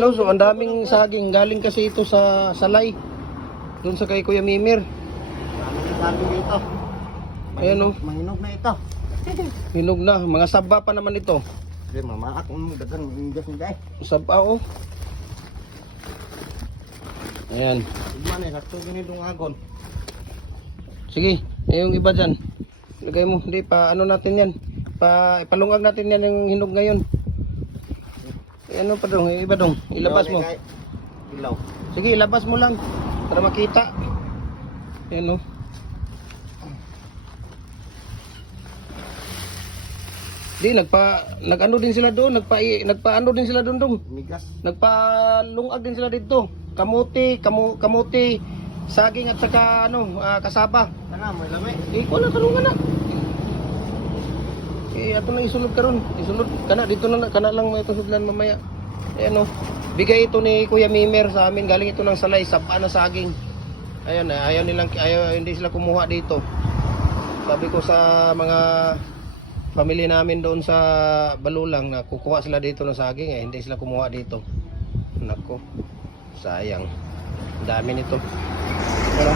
Hello, so ang daming saging. Galing kasi ito sa Salay. Doon sa kay Kuya Mimir. Daming saging dito. Ayan o. Mahinog na ito. Hinog na. Mga saba pa naman ito. Hindi, mamaak. Dagan, ingas nila eh. Saba o. Ayan. Igman eh, sakto ganitong agon. Sige, yung iba dyan. Lagay mo. Hindi, pa ano natin yan. Ipalungag natin yan yung hinog ngayon. Ano pa dong, yung iba dong. Ilabas mo. Ilaw. Sige, ilabas mo lang. Para makita. Ayan o. Di, nag-ano din sila doon. Nagpa-ano din sila doon dong. Migas. Nagpalungag din sila dito. Kamuti, saging at saka kasaba. Sana, may lamay. Ikaw na tanungan na. Ato na isulod karon. Isulod kana dito na kana lang may tusudlan mamaya. Ayan o. Bigay ito ni Kuya Mimir sa amin. Galing ito ng Salay, saba na saging. Ayan, hindi sila kumuha dito. Sabi ko sa mga family namin doon sa Balulang na kukuha sila dito ng saging hindi sila kumuha dito. Nako. Sayang. Dami nito. Pero